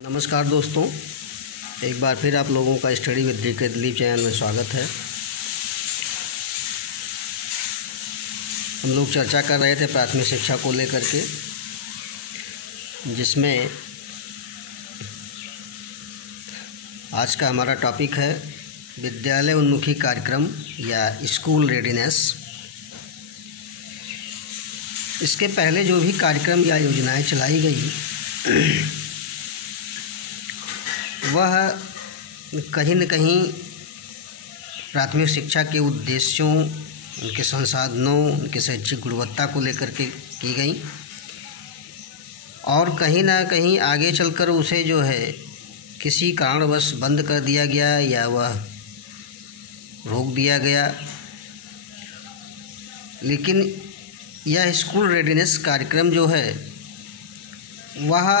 नमस्कार दोस्तों, एक बार फिर आप लोगों का स्टडी विद डी के दिलीप चैनल में स्वागत है। हम लोग चर्चा कर रहे थे प्राथमिक शिक्षा को लेकर के, जिसमें आज का हमारा टॉपिक है विद्यालय उन्मुखी कार्यक्रम या स्कूल रेडीनेस। इसके पहले जो भी कार्यक्रम या योजनाएं चलाई गई वह कहीं न कहीं प्राथमिक शिक्षा के उद्देश्यों, उनके संसाधनों, उनके शैक्षिक गुणवत्ता को लेकर के की गई और कहीं ना कहीं आगे चलकर उसे जो है किसी कारणवश बंद कर दिया गया या वह रोक दिया गया। लेकिन यह स्कूल रेडीनेस कार्यक्रम जो है वह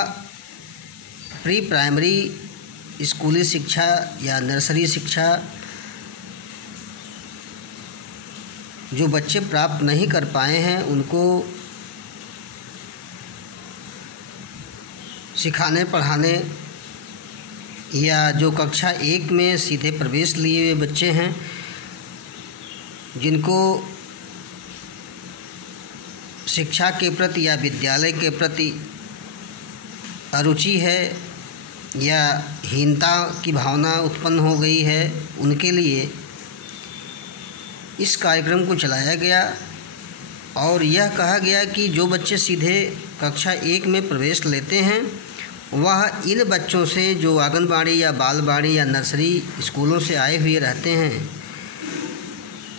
प्री प्राइमरी स्कूली शिक्षा या नर्सरी शिक्षा जो बच्चे प्राप्त नहीं कर पाए हैं उनको सिखाने पढ़ाने, या जो कक्षा 1 में सीधे प्रवेश लिए हुए बच्चे हैं जिनको शिक्षा के प्रति या विद्यालय के प्रति अरुचि है या हीनता की भावना उत्पन्न हो गई है, उनके लिए इस कार्यक्रम को चलाया गया और यह कहा गया कि जो बच्चे सीधे कक्षा 1 में प्रवेश लेते हैं वह इन बच्चों से जो आंगनबाड़ी या बालवाड़ी या नर्सरी स्कूलों से आए हुए रहते हैं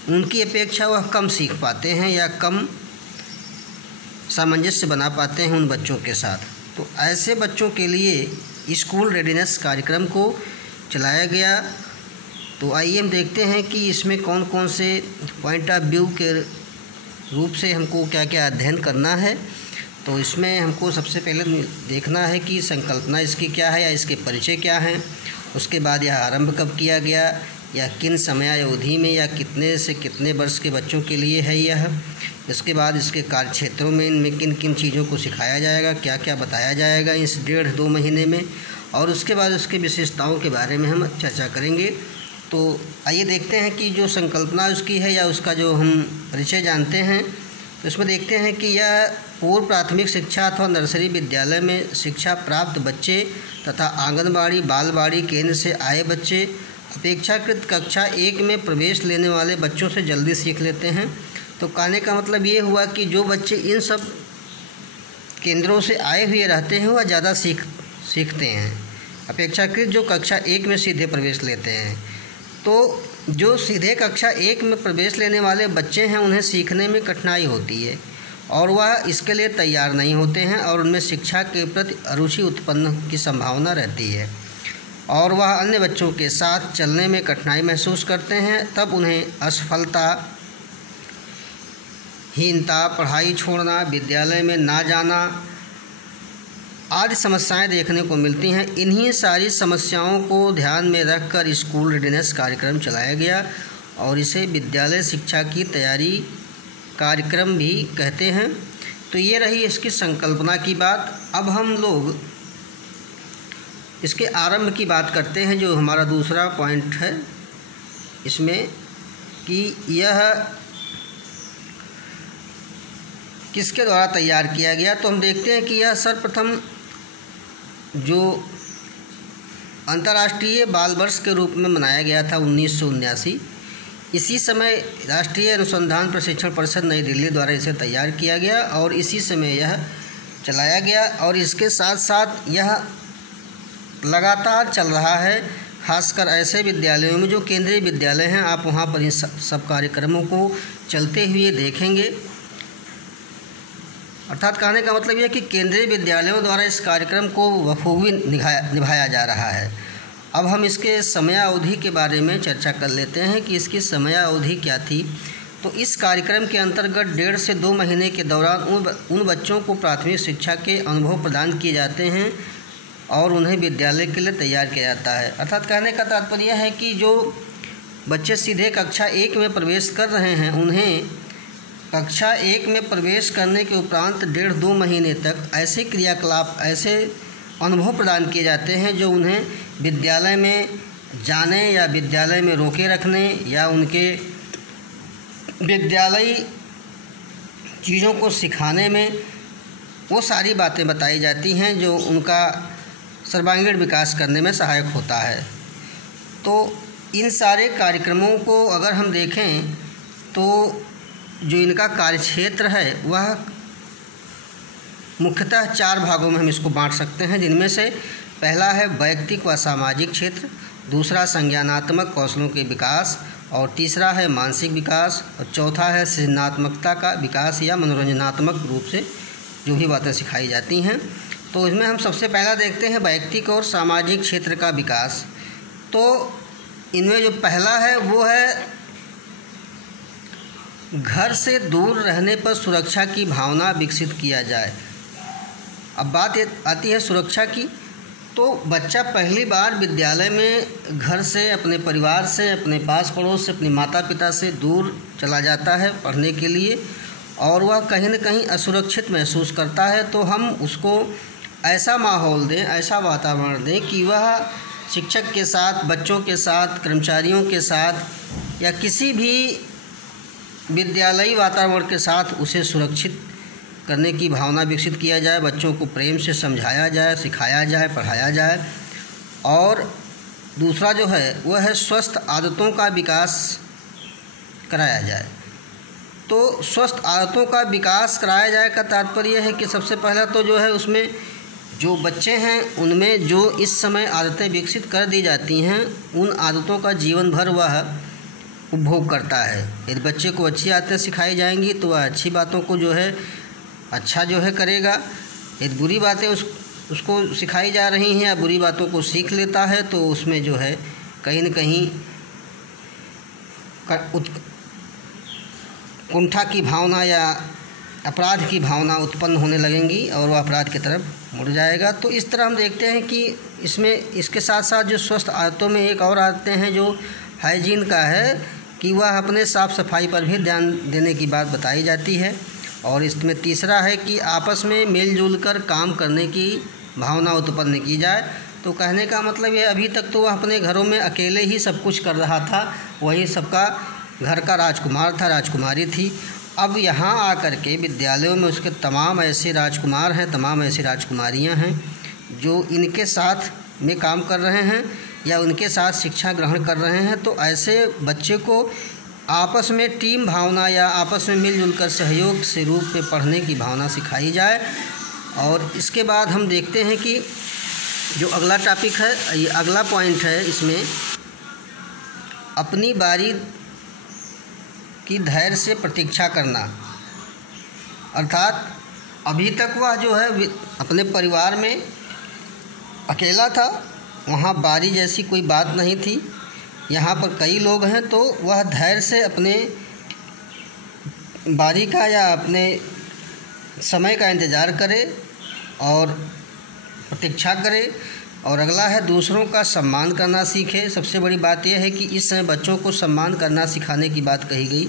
उनकी अपेक्षा वह कम सीख पाते हैं या कम सामंजस्य बना पाते हैं उन बच्चों के साथ। तो ऐसे बच्चों के लिए स्कूल रेडीनेस कार्यक्रम को चलाया गया। तो आइए हम देखते हैं कि इसमें कौन कौन से पॉइंट ऑफ व्यू के रूप से हमको क्या क्या अध्ययन करना है। तो इसमें हमको सबसे पहले देखना है कि संकल्पना इसकी क्या है या इसके परिचय क्या हैं, उसके बाद यह आरंभ कब किया गया या किन समयावधि में या कितने से कितने वर्ष के बच्चों के लिए है यह, इसके बाद इसके कार्य क्षेत्रों में इनमें किन किन चीज़ों को सिखाया जाएगा, क्या क्या बताया जाएगा इस 1.5-2 महीने में, और उसके बाद उसके विशेषताओं के बारे में हम चर्चा करेंगे। तो आइए देखते हैं कि जो संकल्पना उसकी है या उसका जो हम परिचय जानते हैं तो इसमें देखते हैं कि यह पूर्व प्राथमिक शिक्षा अथवा नर्सरी विद्यालय में शिक्षा प्राप्त बच्चे तथा आंगनबाड़ी बालवाड़ी केंद्र से आए बच्चे अपेक्षाकृत कक्षा 1 में प्रवेश लेने वाले बच्चों से जल्दी सीख लेते हैं। तो कहने का मतलब ये हुआ कि जो बच्चे इन सब केंद्रों से आए हुए रहते हैं वह ज़्यादा सीखते हैं अपेक्षाकृत जो कक्षा 1 में सीधे प्रवेश लेते हैं। तो जो सीधे कक्षा 1 में प्रवेश लेने वाले बच्चे हैं उन्हें सीखने में कठिनाई होती है और वह इसके लिए तैयार नहीं होते हैं और उनमें शिक्षा के प्रति अरुचि उत्पन्न की संभावना रहती है और वह अन्य बच्चों के साथ चलने में कठिनाई महसूस करते हैं। तब उन्हें असफलता, हीनता, पढ़ाई छोड़ना, विद्यालय में ना जाना आदि समस्याएं देखने को मिलती हैं। इन्हीं सारी समस्याओं को ध्यान में रखकर स्कूल रेडीनेस कार्यक्रम चलाया गया और इसे विद्यालय शिक्षा की तैयारी कार्यक्रम भी कहते हैं। तो ये रही इसकी संकल्पना की बात। अब हम लोग इसके आरंभ की बात करते हैं, जो हमारा दूसरा पॉइंट है इसमें कि यह किसके द्वारा तैयार किया गया। तो हम देखते हैं कि यह सर्वप्रथम जो अंतर्राष्ट्रीय बाल वर्ष के रूप में मनाया गया था 1979। इसी समय राष्ट्रीय अनुसंधान प्रशिक्षण परिषद नई दिल्ली द्वारा इसे तैयार किया गया और इसी समय यह चलाया गया और इसके साथ साथ यह लगातार चल रहा है, खासकर ऐसे विद्यालयों में जो केंद्रीय विद्यालय हैं। आप वहाँ पर इन सब कार्यक्रमों को चलते हुए देखेंगे। अर्थात कहने का मतलब यह कि केंद्रीय विद्यालयों द्वारा इस कार्यक्रम को बखूबी निभाया जा रहा है। अब हम इसके समयावधि के बारे में चर्चा कर लेते हैं कि इसकी समयावधि क्या थी। तो इस कार्यक्रम के अंतर्गत 1.5 से 2 महीने के दौरान उन बच्चों को प्राथमिक शिक्षा के अनुभव प्रदान किए जाते हैं और उन्हें विद्यालय के लिए तैयार किया जाता है। अर्थात कहने का तात्पर्य यह है कि जो बच्चे सीधे कक्षा 1 में प्रवेश कर रहे हैं उन्हें कक्षा 1 में प्रवेश करने के उपरांत 1.5-2 महीने तक ऐसे क्रियाकलाप, ऐसे अनुभव प्रदान किए जाते हैं जो उन्हें विद्यालय में जाने या विद्यालय में रोके रखने या उनके विद्यालयी चीज़ों को सिखाने में वो सारी बातें बताई जाती हैं जो उनका सर्वांगीण विकास करने में सहायक होता है। तो इन सारे कार्यक्रमों को अगर हम देखें तो जो इनका कार्यक्षेत्र है वह मुख्यतः 4 भागों में हम इसको बांट सकते हैं, जिनमें से पहला है वैयक्तिक व सामाजिक क्षेत्र, दूसरा संज्ञानात्मक कौशलों के विकास, और तीसरा है मानसिक विकास, और चौथा है सृजनात्मकता का विकास या मनोरंजनात्मक रूप से जो भी बातें सिखाई जाती हैं। तो इसमें हम सबसे पहला देखते हैं वैयक्तिक और सामाजिक क्षेत्र का विकास। तो इनमें जो पहला है वो है घर से दूर रहने पर सुरक्षा की भावना विकसित किया जाए। अब बात आती है सुरक्षा की। तो बच्चा पहली बार विद्यालय में घर से, अपने परिवार से, अपने पास पड़ोस से, अपने माता पिता से दूर चला जाता है पढ़ने के लिए, और वह कहीं न कहीं असुरक्षित महसूस करता है। तो हम उसको ऐसा माहौल दें, ऐसा वातावरण दें कि वह शिक्षक के साथ, बच्चों के साथ, कर्मचारियों के साथ या किसी भी विद्यालयी वातावरण के साथ उसे सुरक्षित करने की भावना विकसित किया जाए। बच्चों को प्रेम से समझाया जाए, सिखाया जाए, पढ़ाया जाए। और दूसरा जो है वह है स्वस्थ आदतों का विकास कराया जाए। तो स्वस्थ आदतों का विकास कराया जाए का तात्पर्य है कि सबसे पहला तो जो है उसमें जो बच्चे हैं उनमें जो इस समय आदतें विकसित कर दी जाती हैं उन आदतों का जीवन भर वह उपभोग करता है। यदि बच्चे को अच्छी आदतें सिखाई जाएंगी तो वह अच्छी बातों को जो है अच्छा जो है करेगा। यदि बुरी बातें उसको सिखाई जा रही हैं या बुरी बातों को सीख लेता है तो उसमें जो है कहीं न कहीं कुंठा की भावना या अपराध की भावना उत्पन्न होने लगेंगी और वह अपराध की तरफ मुड़ जाएगा। तो इस तरह हम देखते हैं कि इसमें इसके साथ साथ जो स्वस्थ आदतों में एक और आदतें हैं जो हाइजीन का है कि वह अपने साफ़ सफाई पर भी ध्यान देने की बात बताई जाती है। और इसमें तीसरा है कि आपस में मिलजुल कर काम करने की भावना उत्पन्न की जाए। तो कहने का मतलब ये, अभी तक तो वह अपने घरों में अकेले ही सब कुछ कर रहा था, वही सबका घर का राजकुमार था, राजकुमारी थी। अब यहाँ आकर के विद्यालयों में उसके तमाम ऐसे राजकुमार हैं, तमाम ऐसी राजकुमारियाँ हैं जो इनके साथ में काम कर रहे हैं या उनके साथ शिक्षा ग्रहण कर रहे हैं। तो ऐसे बच्चे को आपस में टीम भावना या आपस में मिलजुल कर सहयोग से रूप में पढ़ने की भावना सिखाई जाए। और इसके बाद हम देखते हैं कि जो अगला टॉपिक है, ये अगला पॉइंट है, इसमें अपनी बारी की धैर्य से प्रतीक्षा करना। अर्थात अभी तक वह जो है अपने परिवार में अकेला था, वहाँ बारी जैसी कोई बात नहीं थी। यहाँ पर कई लोग हैं तो वह धैर्य से अपने बारी का या अपने समय का इंतज़ार करे और प्रतीक्षा करे। और अगला है दूसरों का सम्मान करना सीखे। सबसे बड़ी बात यह है कि इस समय बच्चों को सम्मान करना सिखाने की बात कही गई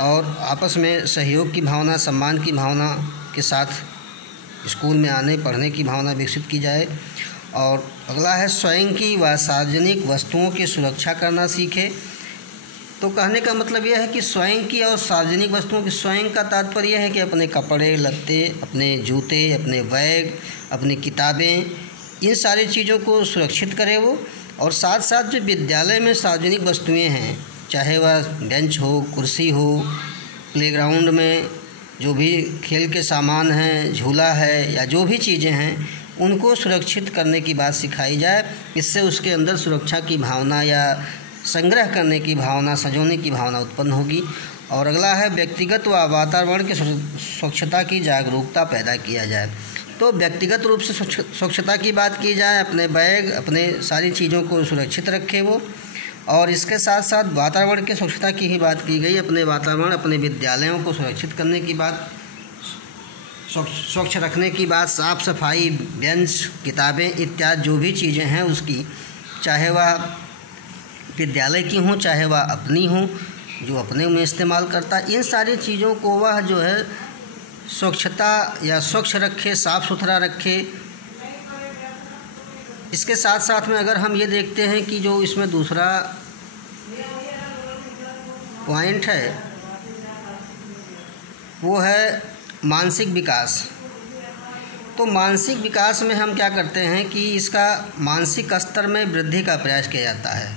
और आपस में सहयोग की भावना, सम्मान की भावना के साथ स्कूल में आने पढ़ने की भावना विकसित की जाए। और अगला है स्वयं की व सार्वजनिक वस्तुओं की सुरक्षा करना सीखे। तो कहने का मतलब यह है कि स्वयं की और सार्वजनिक वस्तुओं की, स्वयं का तात्पर्य है कि अपने कपड़े लत्ते, अपने जूते, अपने बैग, अपनी किताबें, इन सारी चीज़ों को सुरक्षित करे वो। और साथ साथ जो विद्यालय में सार्वजनिक वस्तुएं हैं, चाहे वह बेंच हो, कुर्सी हो, प्लेग्राउंड में जो भी खेल के सामान हैं, झूला है या जो भी चीज़ें हैं, उनको सुरक्षित करने की बात सिखाई जाए। इससे उसके अंदर सुरक्षा की भावना या संग्रह करने की भावना, संजोने की भावना उत्पन्न होगी। और अगला है व्यक्तिगत व वातावरण की स्वच्छता की जागरूकता पैदा किया जाए। तो व्यक्तिगत रूप से स्वच्छता की बात की जाए, अपने बैग, अपने सारी चीज़ों को सुरक्षित रखे वो। और इसके साथ साथ वातावरण की स्वच्छता की ही बात की गई, अपने वातावरण, अपने विद्यालयों को सुरक्षित करने की बात, स्वच्छ रखने की बात, साफ़ सफाई, बेंच, किताबें इत्यादि जो भी चीज़ें हैं उसकी, चाहे वह विद्यालय की हों चाहे वह अपनी हों, जो अपने में इस्तेमाल करता है, इन सारी चीज़ों को वह जो है स्वच्छता या स्वच्छ रखे, साफ़ सुथरा रखे इसके साथ साथ में अगर हम ये देखते हैं कि जो इसमें दूसरा पॉइंट है वो है मानसिक विकास। तो मानसिक विकास में हम क्या करते हैं कि इसका मानसिक स्तर में वृद्धि का प्रयास किया जाता है।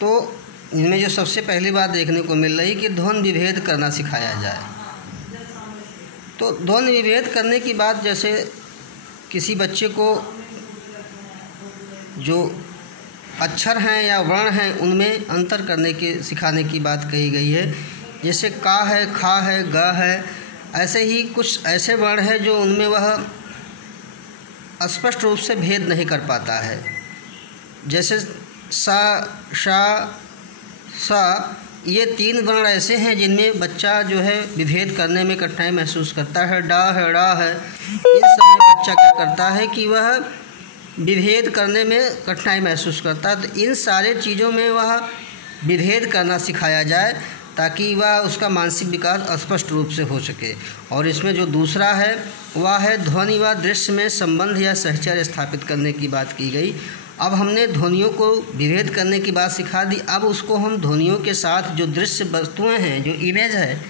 तो इनमें जो सबसे पहली बात देखने को मिल रही कि ध्वनि विभेद करना सिखाया जाए। तो ध्वनि विभेद करने की बात, जैसे किसी बच्चे को जो अक्षर हैं या वर्ण हैं उनमें अंतर करने के सिखाने की बात कही गई है। जैसे का है, खा है, ग है, ऐसे ही कुछ ऐसे वर्ण हैं जो उनमें वह स्पष्ट रूप से भेद नहीं कर पाता है। जैसे सा, शा, सा, ये 3 वर्ण ऐसे हैं जिनमें बच्चा जो है विभेद करने में कठिनाई महसूस करता है। डा है, ड़ा है, इन सब में बच्चा क्या करता है कि वह विभेद करने में कठिनाई महसूस करता है। तो इन सारे चीज़ों में वह विभेद करना सिखाया जाए ताकि वह उसका मानसिक विकास स्पष्ट रूप से हो सके। और इसमें जो दूसरा है वह है ध्वनि व दृश्य में संबंध या सहचर्य स्थापित करने की बात की गई। अब हमने ध्वनियों को विभेद करने की बात सिखा दी, अब उसको हम ध्वनियों के साथ जो दृश्य वस्तुएं हैं, जो इमेज है,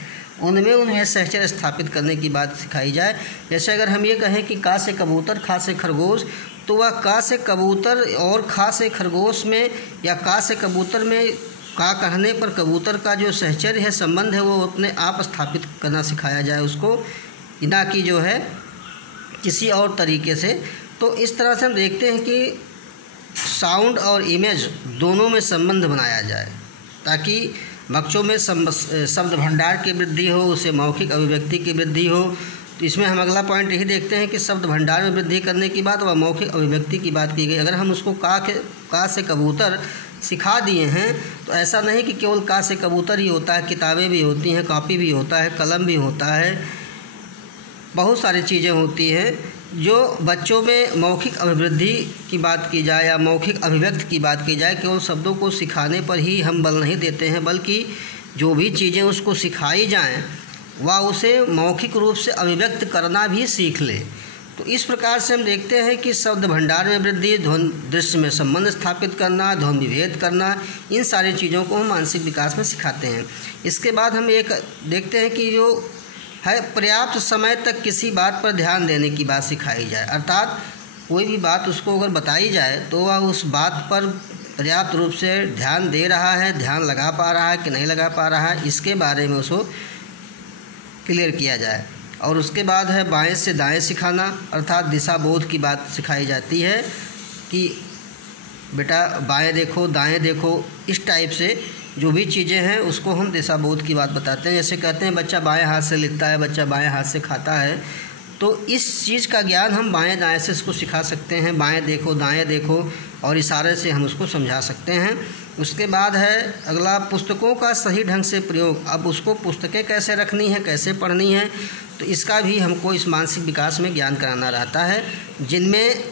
उनमें सहचर्य स्थापित करने की बात सिखाई जाए। जैसे अगर हम ये कहें कि का से कबूतर, खा से खरगोश, तो वह का से कबूतर और खा से खरगोश में या का से कबूतर में का कहने पर कबूतर का जो सहचर्य है, संबंध है, वो अपने आप स्थापित करना सिखाया जाए उसको, ना कि जो है किसी और तरीके से। तो इस तरह से हम देखते हैं कि साउंड और इमेज दोनों में संबंध बनाया जाए ताकि बच्चों में शब्द भंडार की वृद्धि हो, उससे मौखिक अभिव्यक्ति की वृद्धि हो। तो इसमें हम अगला पॉइंट यही देखते हैं कि शब्द भंडार में वृद्धि करने की बात व मौखिक अभिव्यक्ति की बात की गई। अगर हम उसको का से कबूतर सिखा दिए हैं तो ऐसा नहीं कि केवल का से कबूतर ही होता है, किताबें भी होती हैं, कॉपी भी होता है, कलम भी होता है, बहुत सारी चीज़ें होती हैं। जो बच्चों में मौखिक अभिवृद्धि की बात की जाए या मौखिक अभिव्यक्ति की बात की जाए, केवल शब्दों को सिखाने पर ही हम बल नहीं देते हैं, बल्कि जो भी चीज़ें उसको सिखाई जाएं वह उसे मौखिक रूप से अभिव्यक्त करना भी सीख ले। तो इस प्रकार से हम देखते हैं कि शब्द भंडार में वृद्धि, ध्वनि दृश्य में संबंध स्थापित करना, ध्वनि विभेद करना, इन सारी चीज़ों को हम मानसिक विकास में सिखाते हैं। इसके बाद हम एक देखते हैं कि जो है पर्याप्त समय तक किसी बात पर ध्यान देने की बात सिखाई जाए। अर्थात कोई भी बात उसको अगर बताई जाए तो वह उस बात पर पर्याप्त रूप से ध्यान दे रहा है, ध्यान लगा पा रहा है कि नहीं लगा पा रहा है, इसके बारे में उसको क्लियर किया जाए। और उसके बाद है बाएं से दाएं सिखाना, अर्थात दिशा बोध की बात सिखाई जाती है कि बेटा बाएं देखो, दाएं देखो, इस टाइप से जो भी चीज़ें हैं उसको हम दिशा बोध की बात बताते हैं। जैसे कहते हैं बच्चा बाएं हाथ से लिखता है, बच्चा बाएं हाथ से खाता है, तो इस चीज़ का ज्ञान हम बाएं दाएं से उसको सिखा सकते हैं। बाएं देखो, दाएं देखो, और इशारे से हम उसको समझा सकते हैं। उसके बाद है अगला पुस्तकों का सही ढंग से प्रयोग। अब उसको पुस्तकें कैसे रखनी है, कैसे पढ़नी है, तो इसका भी हमको इस मानसिक विकास में ज्ञान कराना रहता है, जिनमें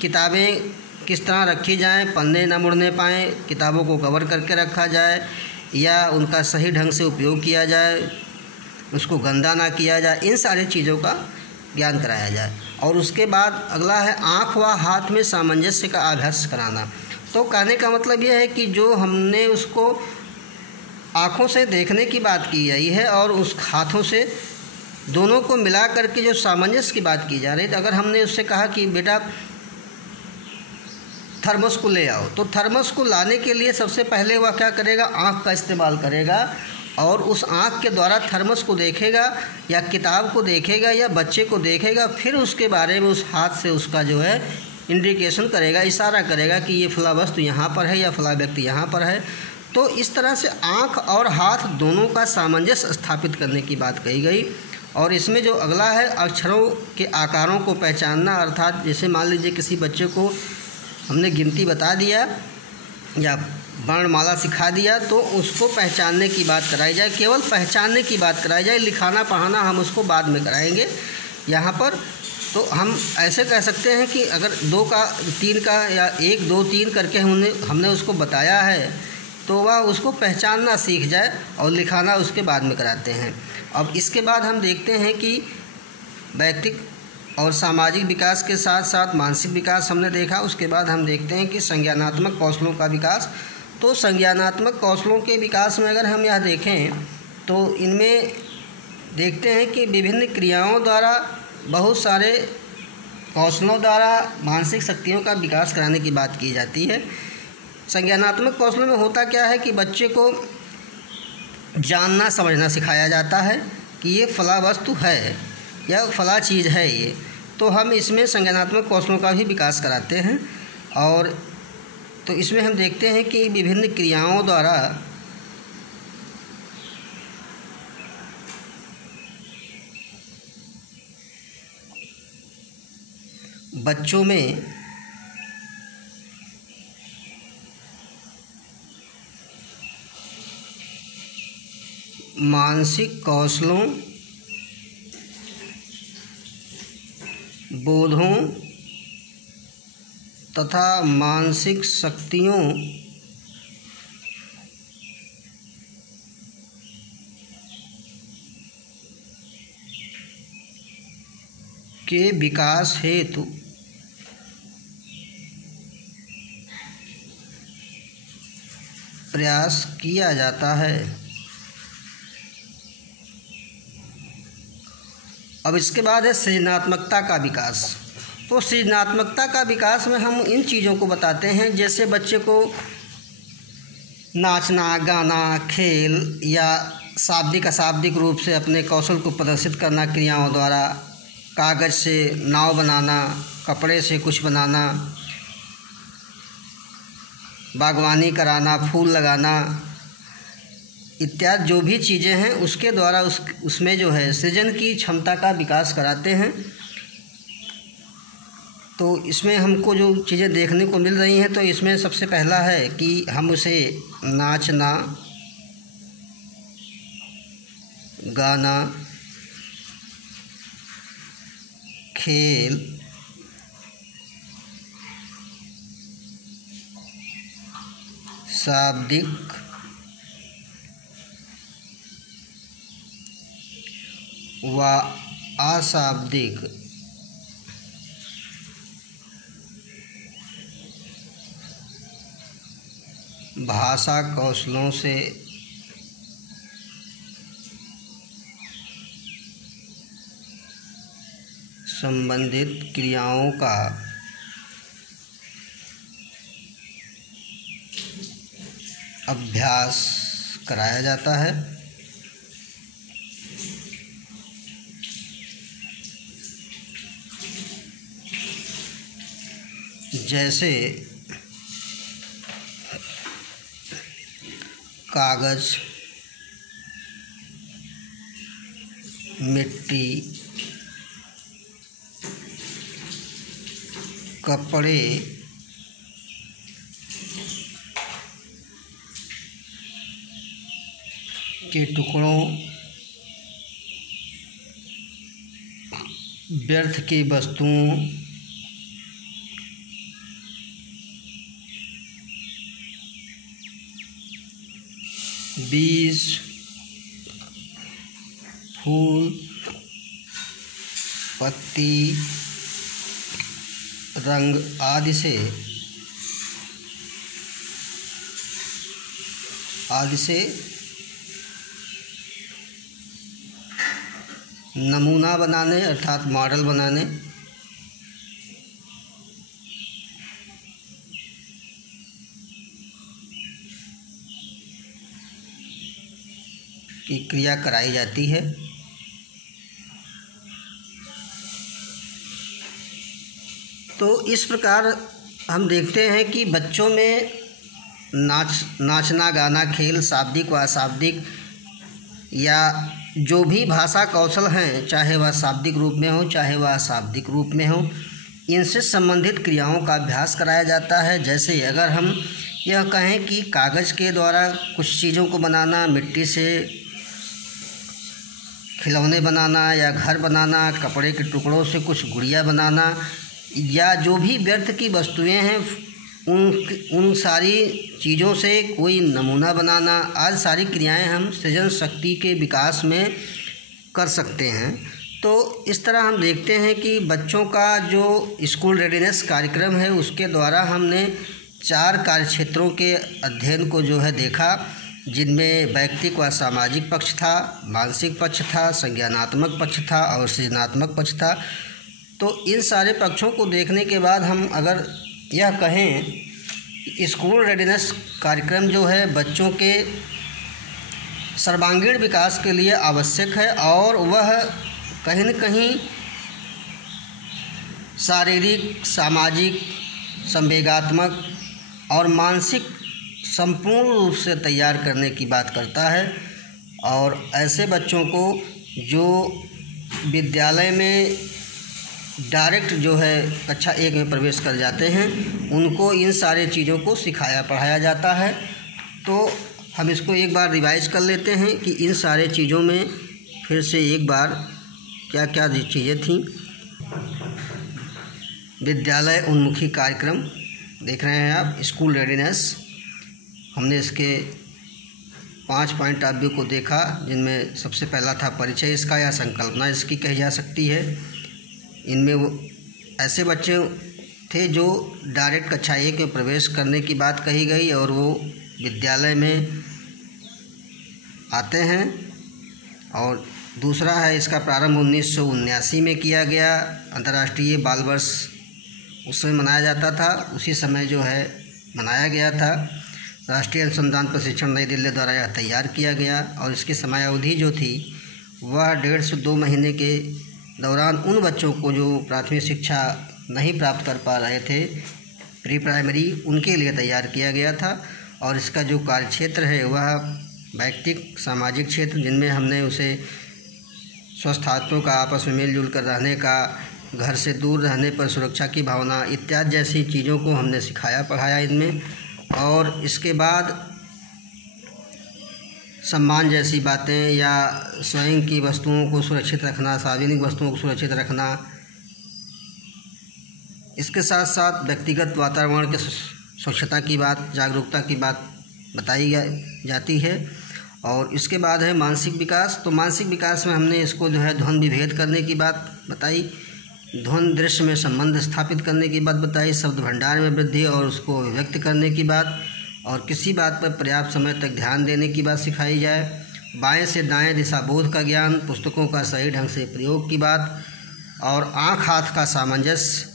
किताबें किस तरह रखी जाएं, पन्ने न मुड़ने पाएँ, किताबों को कवर करके रखा जाए या उनका सही ढंग से उपयोग किया जाए, उसको गंदा ना किया जाए, इन सारी चीज़ों का ज्ञान कराया जाए। और उसके बाद अगला है आँख व हाथ में सामंजस्य का अभ्यास कराना। तो कहने का मतलब यह है कि जो हमने उसको आँखों से देखने की बात की गई है और उस हाथों से दोनों को मिला करके जो सामंजस्य की बात की जा रही है, तो अगर हमने उससे कहा कि बेटा थर्मस को ले आओ, तो थर्मस को लाने के लिए सबसे पहले वह क्या करेगा, आँख का इस्तेमाल करेगा और उस आँख के द्वारा थर्मस को देखेगा या किताब को देखेगा या बच्चे को देखेगा, फिर उसके बारे में उस हाथ से उसका जो है इंडिकेशन करेगा, इशारा करेगा कि ये फला वस्तु यहाँ पर है या फला व्यक्ति यहाँ पर है। तो इस तरह से आँख और हाथ दोनों का सामंजस्य स्थापित करने की बात कही गई। और इसमें जो अगला है अक्षरों के आकारों को पहचानना, अर्थात जैसे मान लीजिए किसी बच्चे को हमने गिनती बता दिया या वर्णमाला सिखा दिया, तो उसको पहचानने की बात कराई जाए, केवल पहचानने की बात कराई जाए। लिखाना पढ़ाना हम उसको बाद में कराएंगे यहाँ पर। तो हम ऐसे कह सकते हैं कि अगर 2 का 3 का या 1 2 3 करके हमने उसको बताया है तो वह उसको पहचानना सीख जाए और लिखाना उसके बाद में कराते हैं। अब इसके बाद हम देखते हैं कि वैयक्तिक और सामाजिक विकास के साथ साथ मानसिक विकास हमने देखा। उसके बाद हम देखते हैं कि संज्ञानात्मक कौशलों का विकास। तो संज्ञानात्मक कौशलों के विकास में अगर हम यह देखें तो इनमें देखते हैं कि विभिन्न क्रियाओं द्वारा, बहुत सारे कौशलों द्वारा मानसिक शक्तियों का विकास कराने की बात की जाती है। संज्ञानात्मक कौशलों में होता क्या है कि बच्चे को जानना समझना सिखाया जाता है कि ये फला वस्तु है या फला चीज़ है ये, तो हम इसमें संज्ञानात्मक कौशलों का भी विकास कराते हैं। और तो इसमें हम देखते हैं कि विभिन्न क्रियाओं द्वारा बच्चों में मानसिक कौशलों, बोधों तथा मानसिक शक्तियों के विकास हेतु प्रयास किया जाता है। अब इसके बाद है सृजनात्मकता का विकास। तो सृजनात्मकता का विकास में हम इन चीज़ों को बताते हैं, जैसे बच्चे को नाचना, गाना, खेल या शाब्दिक अशाब्दिक रूप से अपने कौशल को प्रदर्शित करना क्रियाओं द्वारा, कागज़ से नाव बनाना, कपड़े से कुछ बनाना, बागवानी कराना, फूल लगाना इत्यादि जो भी चीज़ें हैं उसके द्वारा उसमें जो है सृजन की क्षमता का विकास कराते हैं। तो इसमें हमको जो चीज़ें देखने को मिल रही हैं, तो इसमें सबसे पहला है कि हम उसे नाचना, गाना, खेल, शाब्दिक व अशाब्दिक भाषा कौशलों से संबंधित क्रियाओं का अभ्यास कराया जाता है। जैसे कागज़, मिट्टी, कपड़े, के टुकड़ों, व्यर्थ की वस्तुओं, बीज, फूल, पत्ती, रंग आदि से नमूना बनाने अर्थात मॉडल बनाने, की क्रिया कराई जाती है। तो इस प्रकार हम देखते हैं कि बच्चों में नाचना, गाना, खेल, शाब्दिक व अशाब्दिक या जो भी भाषा कौशल हैं, चाहे वह शाब्दिक रूप में हो चाहे वह अशाब्दिक रूप में हो, इनसे संबंधित क्रियाओं का अभ्यास कराया जाता है। जैसे अगर हम यह कहें कि कागज़ के द्वारा कुछ चीज़ों को बनाना, मिट्टी से खिलौने बनाना या घर बनाना, कपड़े के टुकड़ों से कुछ गुड़िया बनाना, या जो भी व्यर्थ की वस्तुएं हैं उन सारी चीज़ों से कोई नमूना बनाना, आज सारी क्रियाएं हम सृजन शक्ति के विकास में कर सकते हैं। तो इस तरह हम देखते हैं कि बच्चों का जो स्कूल रेडीनेस कार्यक्रम है उसके द्वारा हमने 4 कार्यक्षेत्रों के अध्ययन को जो है देखा, जिनमें व्यक्तिक व सामाजिक पक्ष था, मानसिक पक्ष था, संज्ञानात्मक पक्ष था और सृजनात्मक पक्ष था। तो इन सारे पक्षों को देखने के बाद हम अगर यह कहें स्कूल रेडीनेस कार्यक्रम जो है बच्चों के सर्वांगीण विकास के लिए आवश्यक है और वह कहीं न कहीं शारीरिक, सामाजिक, संवेगात्मक और मानसिक संपूर्ण रूप से तैयार करने की बात करता है। और ऐसे बच्चों को जो विद्यालय में डायरेक्ट जो है कक्षा 1 में प्रवेश कर जाते हैं, उनको इन सारे चीज़ों को सिखाया पढ़ाया जाता है। तो हम इसको एक बार रिवाइज कर लेते हैं कि इन सारे चीज़ों में फिर से एक बार क्या क्या चीज़ें थीं। विद्यालय उन्मुखी कार्यक्रम देख रहे हैं आप, स्कूल रेडीनेस। हमने इसके 5 पॉइंट ऑफ व्यू को देखा, जिनमें सबसे पहला था परिचय इसका या संकल्पना इसकी कही जा सकती है। इनमें वो ऐसे बच्चे थे जो डायरेक्ट कक्षा 1 में प्रवेश करने की बात कही गई और वो विद्यालय में आते हैं। और दूसरा है इसका प्रारंभ 1979 में किया गया। अंतर्राष्ट्रीय बाल वर्ष उस समय मनाया जाता था, उसी समय जो है मनाया गया था। राष्ट्रीय अनुसंधान प्रशिक्षण नई दिल्ली द्वारा यह तैयार किया गया और इसकी समयावधि जो थी वह 1.5 से 2 महीने के दौरान उन बच्चों को जो प्राथमिक शिक्षा नहीं प्राप्त कर पा रहे थे, प्री प्राइमरी, उनके लिए तैयार किया गया था। और इसका जो कार्यक्षेत्र है वह व्यक्तिक, सामाजिक क्षेत्र, जिनमें हमने उसे स्वस्थ आदतों का, आपस में मिलजुल कर रहने का, घर से दूर रहने पर सुरक्षा की भावना इत्यादि जैसी चीज़ों को हमने सिखाया पढ़ाया इनमें। और इसके बाद सम्मान जैसी बातें या स्वयं की वस्तुओं को सुरक्षित रखना, सार्वजनिक वस्तुओं को सुरक्षित रखना, इसके साथ साथ व्यक्तिगत वातावरण के स्वच्छता की बात, जागरूकता की बात बताई जाती है। और इसके बाद है मानसिक विकास। तो मानसिक विकास में हमने इसको जो है ध्वनि विभेद करने की बात बताई, ध्वनि दृश्य में संबंध स्थापित करने की बात बताई, शब्द भंडार में वृद्धि और उसको व्यक्त करने की बात, और किसी बात पर पर्याप्त समय तक ध्यान देने की बात सिखाई जाए। बाएं से दाएं दिशाबोध का ज्ञान, पुस्तकों का सही ढंग से प्रयोग की बात, और आँख हाथ का सामंजस्य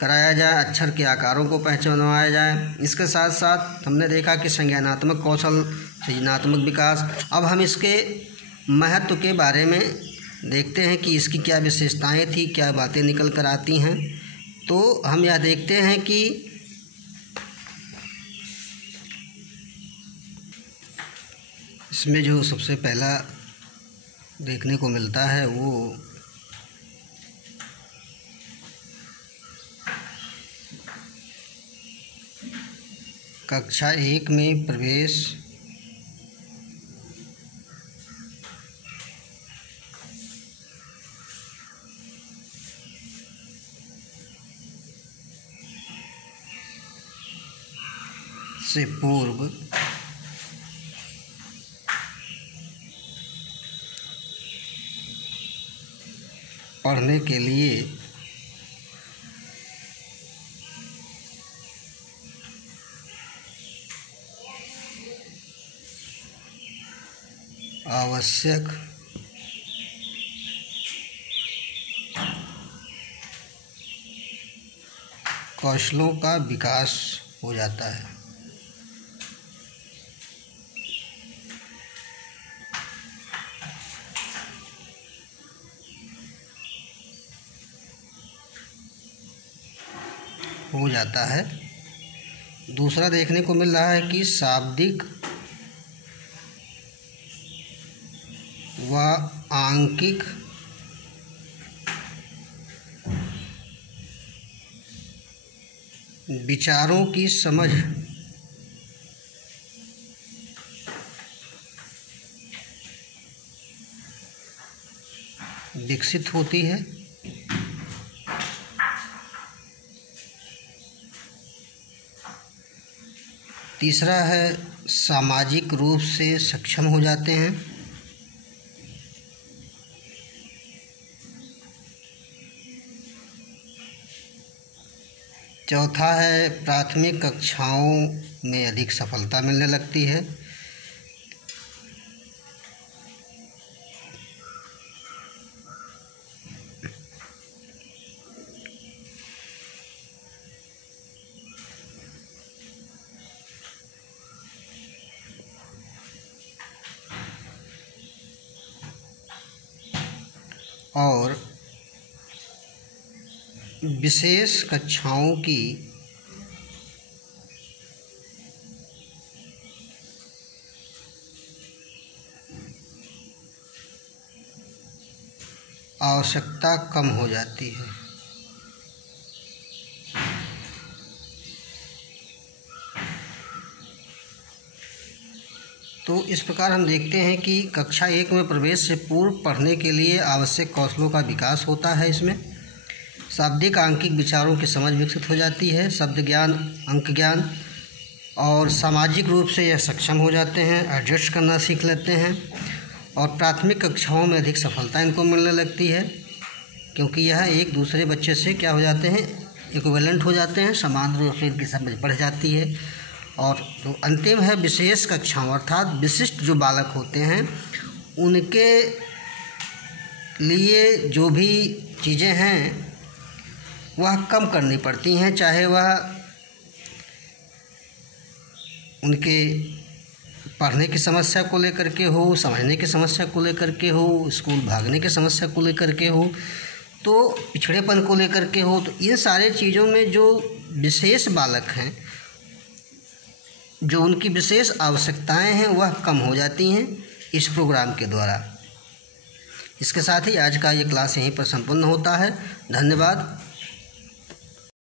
कराया जाए, अक्षर के आकारों को पहचानवाया जाए। इसके साथ साथ हमने देखा कि संज्ञानात्मक कौशल, सृजनात्मक विकास। अब हम इसके महत्व के बारे में देखते हैं कि इसकी क्या विशेषताएं थी, क्या बातें निकल कर आती हैं। तो हम यह देखते हैं कि इसमें जो सबसे पहला देखने को मिलता है वो कक्षा 1 में प्रवेश से पूर्व पढ़ने के लिए आवश्यक कौशलों का विकास हो जाता है। दूसरा देखने को मिल रहा है कि शाब्दिक व आंकिक विचारों की समझ विकसित होती है। तीसरा है सामाजिक रूप से सक्षम हो जाते हैं। चौथा है प्राथमिक कक्षाओं में अधिक सफलता मिलने लगती है। और विशेष कक्षाओं की आवश्यकता कम हो जाती है। तो इस प्रकार हम देखते हैं कि कक्षा 1 में प्रवेश से पूर्व पढ़ने के लिए आवश्यक कौशलों का विकास होता है। इसमें शाब्दिक आंकिक विचारों की समझ विकसित हो जाती है, शब्द ज्ञान, अंक ज्ञान और सामाजिक रूप से यह सक्षम हो जाते हैं, एडजस्ट करना सीख लेते हैं और प्राथमिक कक्षाओं में अधिक सफलता इनको मिलने लगती है, क्योंकि यह एक दूसरे बच्चे से क्या हो जाते हैं, इक्विवेलेंट हो जाते हैं, समान रूप से इनकी समझ बढ़ जाती है। और तो अंतिम है विशेष कक्षाओं, अर्थात विशिष्ट जो बालक होते हैं उनके लिए जो भी चीज़ें हैं वह कम करनी पड़ती हैं, चाहे वह उनके पढ़ने की समस्या को लेकर के हो, समझने की समस्या को लेकर के हो, स्कूल भागने की समस्या को लेकर के हो, तो पिछड़ेपन को लेकर के हो। तो इन सारे चीज़ों में जो विशेष बालक हैं, जो उनकी विशेष आवश्यकताएं हैं, वह कम हो जाती हैं इस प्रोग्राम के द्वारा। इसके साथ ही आज का ये क्लास यहीं पर संपन्न होता है। धन्यवाद।